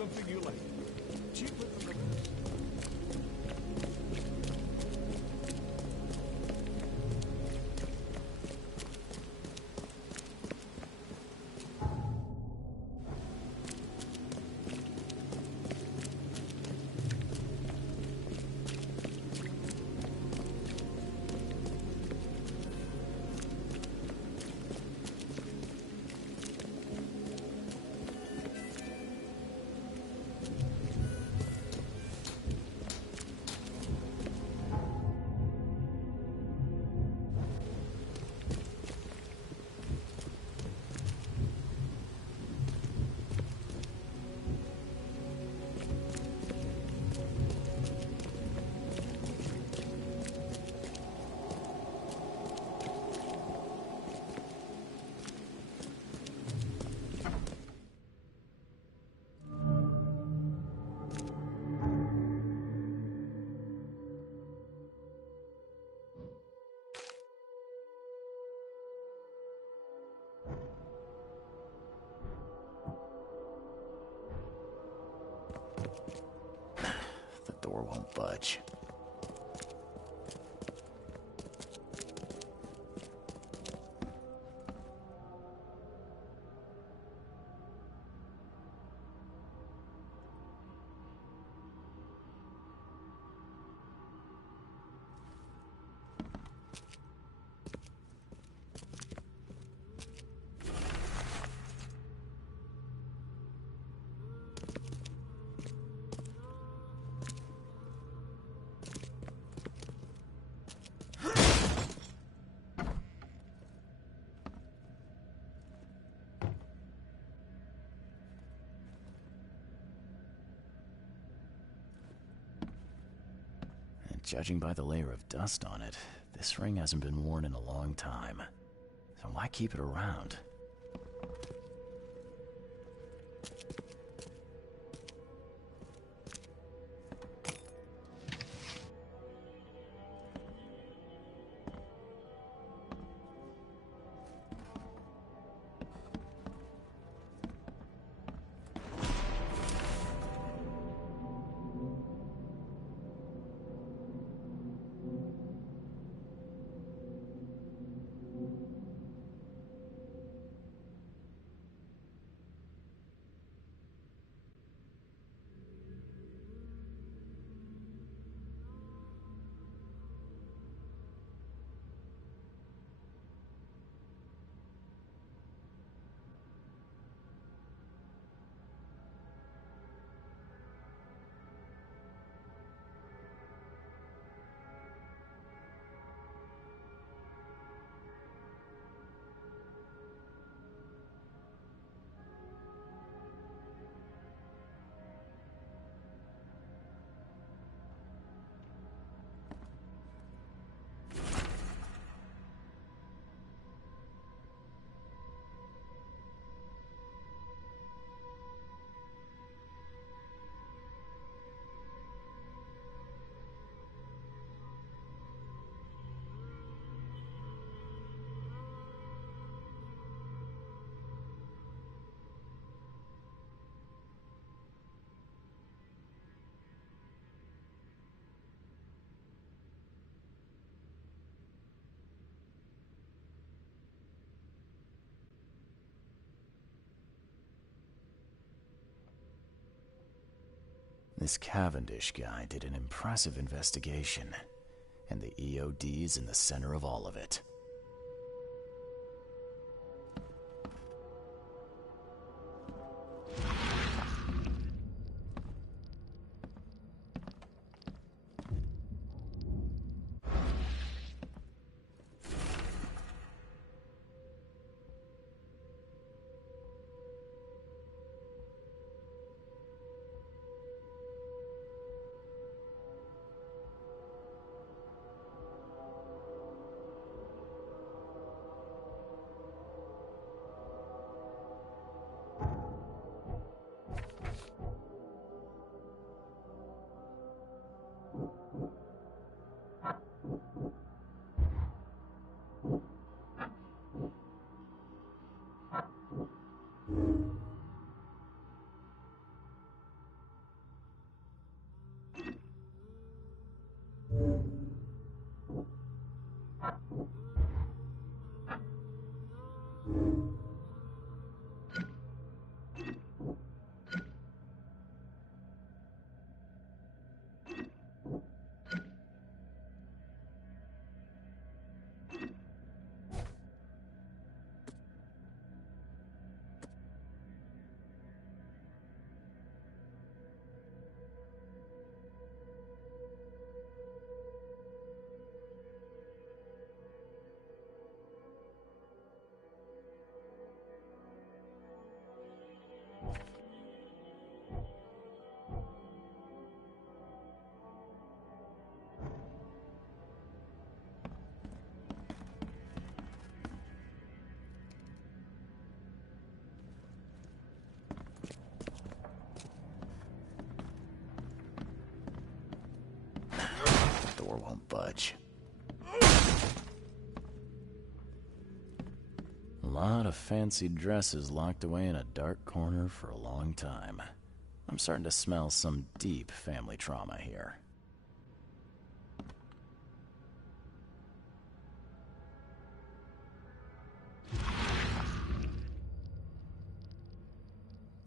something you like. Cheaper than the best. The door won't budge. Judging by the layer of dust on it, this ring hasn't been worn in a long time. So why keep it around? This Cavendish guy did an impressive investigation, and the EOD's in the center of all of it. door won't budge. A lot of fancy dresses locked away in a dark corner for a long time. I'm starting to smell some deep family trauma here.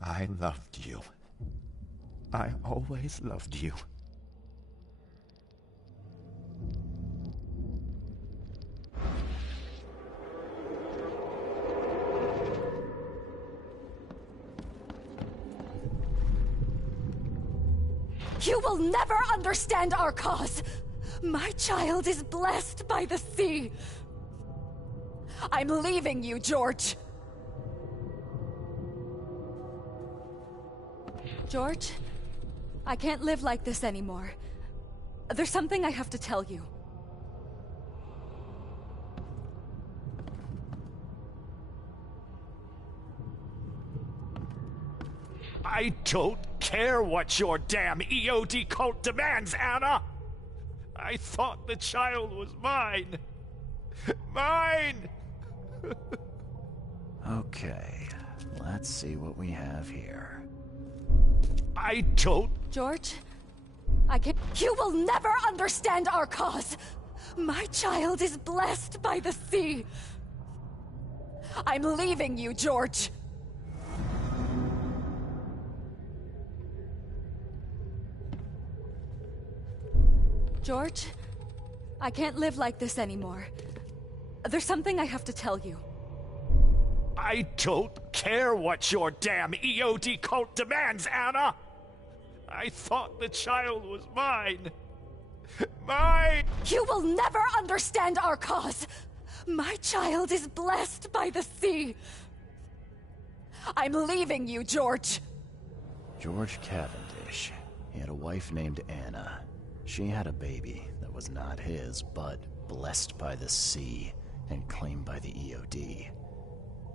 I loved you. I always loved you. You will never understand our cause. My child is blessed by the sea. I'm leaving you, George. George, I can't live like this anymore. There's something I have to tell you. I don't care what your damn EOD cult demands, Anna! I thought the child was mine. Mine! Okay, let's see what we have here. I don't... George, I can't... You will never understand our cause! My child is blessed by the sea! I'm leaving you, George! George, I can't live like this anymore. There's something I have to tell you. I don't care what your damn EOD cult demands, Anna! I thought the child was mine. Mine! You will never understand our cause! My child is blessed by the sea! I'm leaving you, George! George Cavendish. He had a wife named Anna. She had a baby that was not his, but blessed by the sea and claimed by the EOD.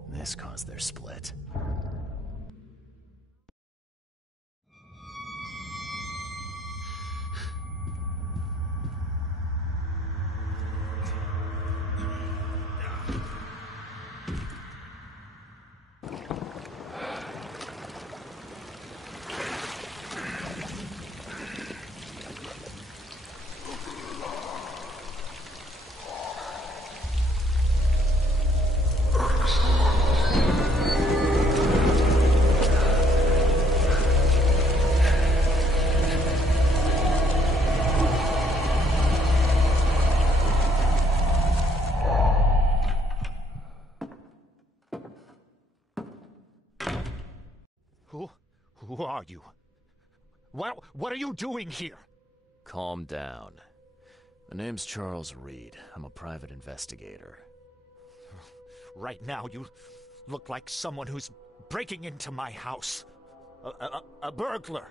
This caused their split. Who are you? What are you doing here? Calm down. My name's Charles Reed. I'm a private investigator. Right now, you look like someone who's breaking into my house. A burglar.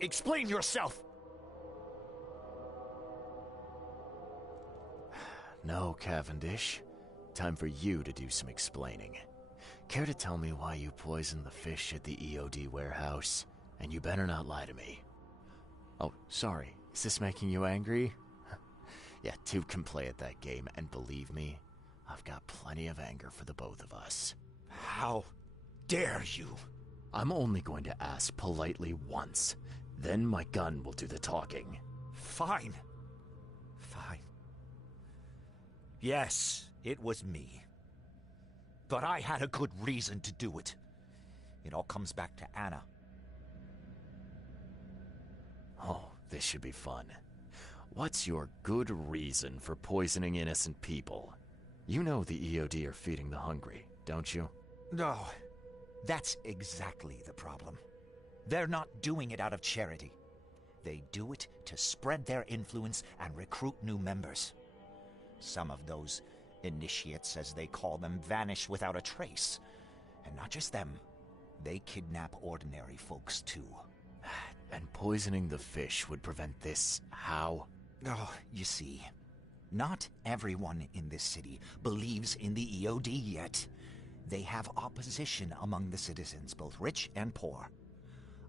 Explain yourself. No, Cavendish. Time for you to do some explaining. Care to tell me why you poisoned the fish at the EOD warehouse? And you better not lie to me. Oh, sorry. Is this making you angry? Yeah, two can play at that game, and believe me, I've got plenty of anger for the both of us. How dare you? I'm only going to ask politely once. Then my gun will do the talking. Fine. Fine. Yes, it was me. But I had a good reason to do it. It all comes back to Anna. Oh, this should be fun. What's your good reason for poisoning innocent people? You know the EOD are feeding the hungry, don't you? No, that's exactly the problem. They're not doing it out of charity. They do it to spread their influence and recruit new members. Some of those initiates, as they call them, vanish without a trace. And not just them. They kidnap ordinary folks, too. And poisoning the fish would prevent this how? Oh, you see, not everyone in this city believes in the EOD yet. They have opposition among the citizens, both rich and poor.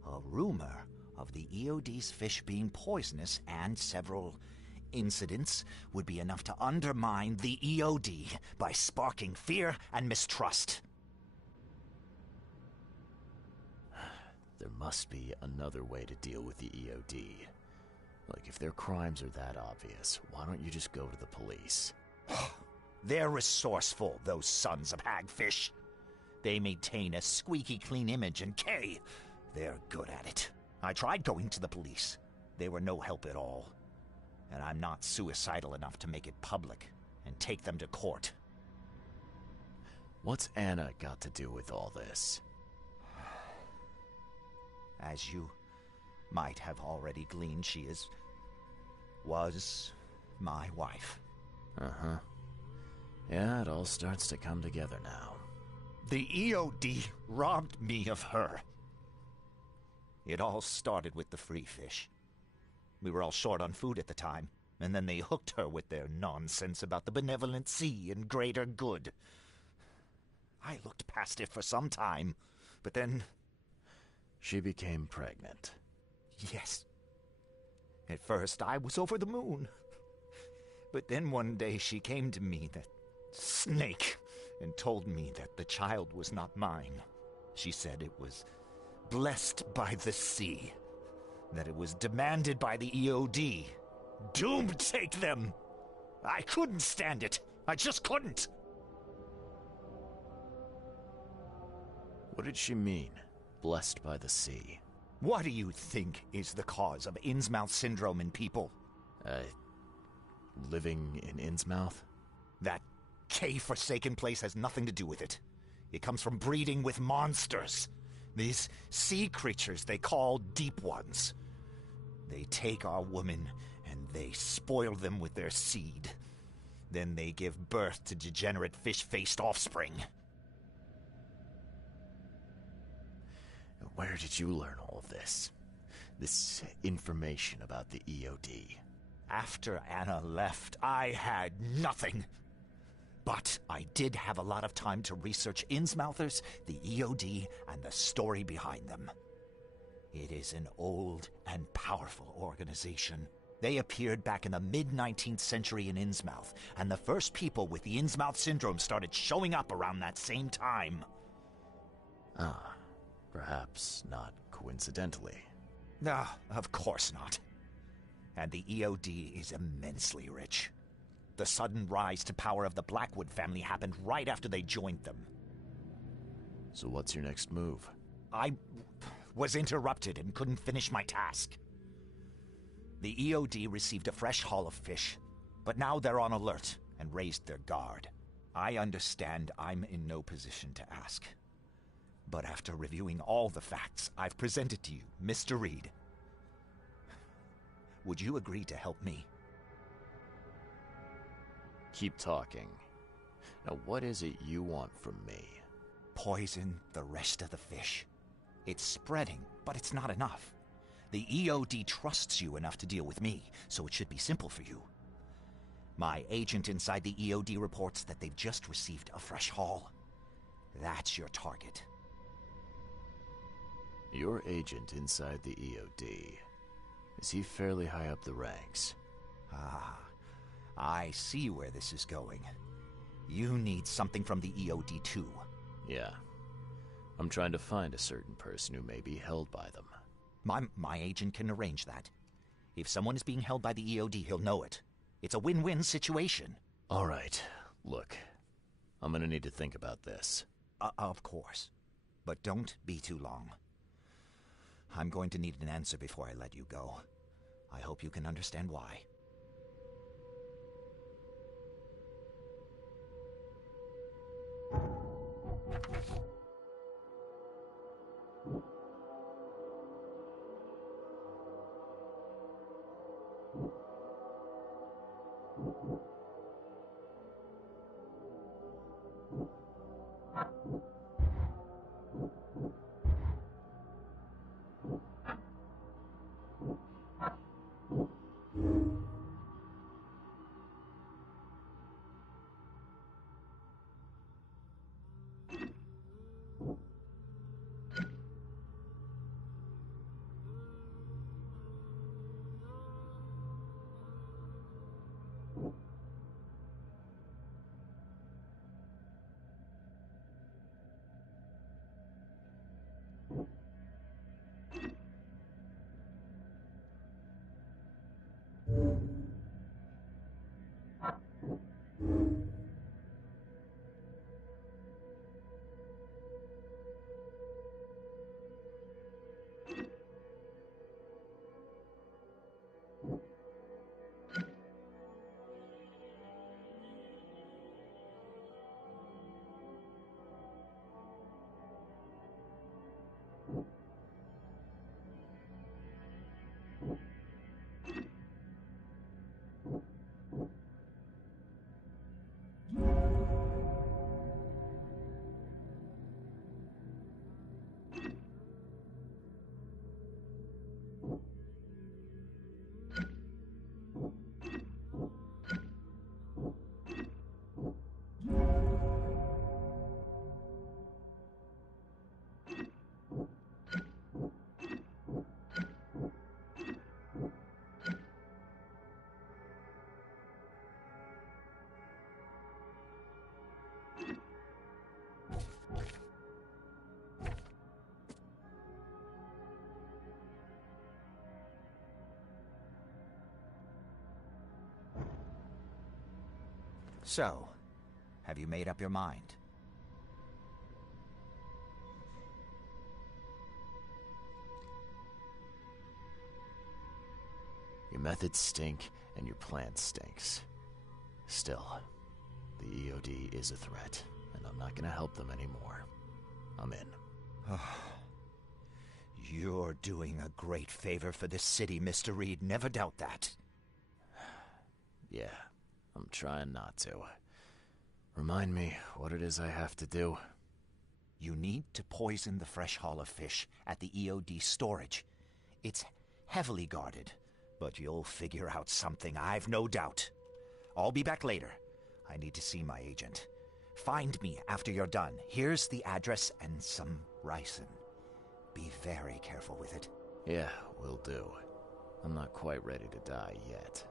A rumor of the EOD's fish being poisonous and several incidents would be enough to undermine the EOD by sparking fear and mistrust. There must be another way to deal with the EOD. Like, if their crimes are that obvious, why don't you just go to the police? They're resourceful, those sons of hagfish. They maintain a squeaky clean image, and they're good at it. I tried going to the police. They were no help at all. And I'm not suicidal enough to make it public and take them to court. What's Anna got to do with all this? As you might have already gleaned, she was my wife. Uh-huh. Yeah, it all starts to come together now. The EOD robbed me of her. It all started with the free fish. We were all short on food at the time, and then they hooked her with their nonsense about the benevolent sea and greater good. I looked past it for some time, but then... She became pregnant. Yes. At first, I was over the moon. But then one day she came to me, that snake, and told me that the child was not mine. She said it was blessed by the sea, that it was demanded by the EOD. Doomed take them! I couldn't stand it. I just couldn't. What did she mean, blessed by the sea? What do you think is the cause of Innsmouth syndrome in people? Living in Innsmouth? That K-forsaken place has nothing to do with it. It comes from breeding with monsters. These sea creatures they call Deep Ones. They take our women and they spoil them with their seed. Then they give birth to degenerate fish-faced offspring. Where did you learn all of this? This information about the EOD? After Anna left, I had nothing. But I did have a lot of time to research Innsmouthers, the EOD, and the story behind them. It is an old and powerful organization. They appeared back in the mid-19th century in Innsmouth, and the first people with the Innsmouth syndrome started showing up around that same time. Ah, perhaps not coincidentally. No, of course not. And the EOD is immensely rich. The sudden rise to power of the Blackwood family happened right after they joined them. So what's your next move? I was interrupted and couldn't finish my task. The EOD received a fresh haul of fish, but now they're on alert and raised their guard. I understand I'm in no position to ask. But after reviewing all the facts I've presented to you, Mr. Reed, would you agree to help me? Keep talking. Now, what is it you want from me? Poison the rest of the fish. It's spreading, but it's not enough. The EOD trusts you enough to deal with me, so it should be simple for you. My agent inside the EOD reports that they've just received a fresh haul. That's your target. Your agent inside the EOD. Is he fairly high up the ranks? Ah, I see where this is going. You need something from the EOD too. Yeah. I'm trying to find a certain person who may be held by them. My agent can arrange that. If someone is being held by the EOD, he'll know it. It's a win-win situation. All right. Look, I'm gonna need to think about this. Of course. But don't be too long. I'm going to need an answer before I let you go. I hope you can understand why. So, have you made up your mind? Your methods stink, and your plan stinks. Still, the EOD is a threat, and I'm not gonna help them anymore. I'm in. You're doing a great favor for this city, Mr. Reed. Never doubt that. Yeah, I'm trying not to. Remind me what it is I have to do. You need to poison the fresh haul of fish at the EOD storage. It's heavily guarded, but you'll figure out something, I've no doubt. I'll be back later. I need to see my agent. Find me after you're done. Here's the address and some ricin. Be very careful with it. Yeah, will do. I'm not quite ready to die yet.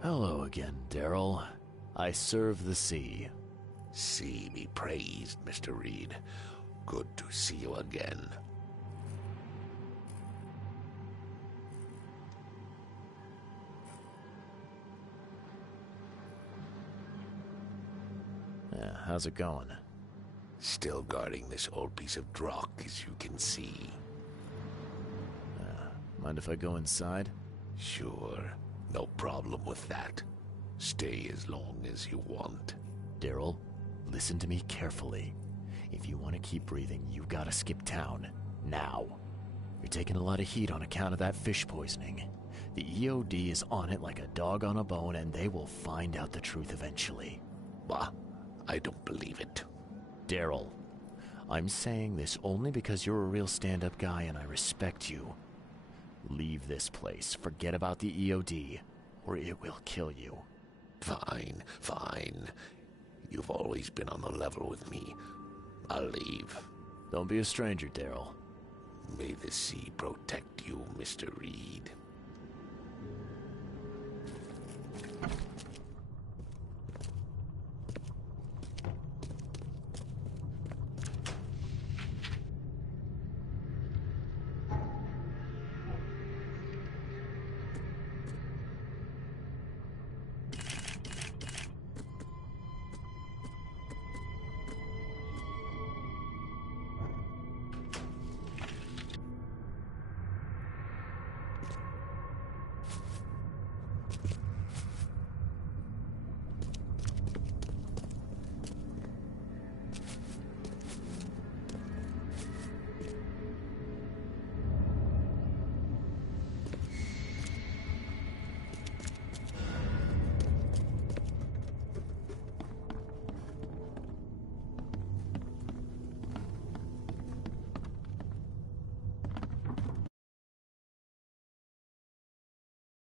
Hello again, Daryl. I serve the sea. Sea be praised, Mr. Reed. Good to see you again. Yeah, how's it going? Still guarding this old piece of drock, as you can see. Mind if I go inside? Sure. No problem with that. Stay as long as you want. Daryl, listen to me carefully. If you want to keep breathing, you gotta skip town. Now. You're taking a lot of heat on account of that fish poisoning. The EOD is on it like a dog on a bone, and they will find out the truth eventually. Bah, I don't believe it. Daryl, I'm saying this only because you're a real stand-up guy and I respect you. Leave this place, forget about the EOD, or it will kill you. Fine, fine. You've always been on the level with me. I'll leave. Don't be a stranger, Daryl. May the sea protect you, Mr. Reed.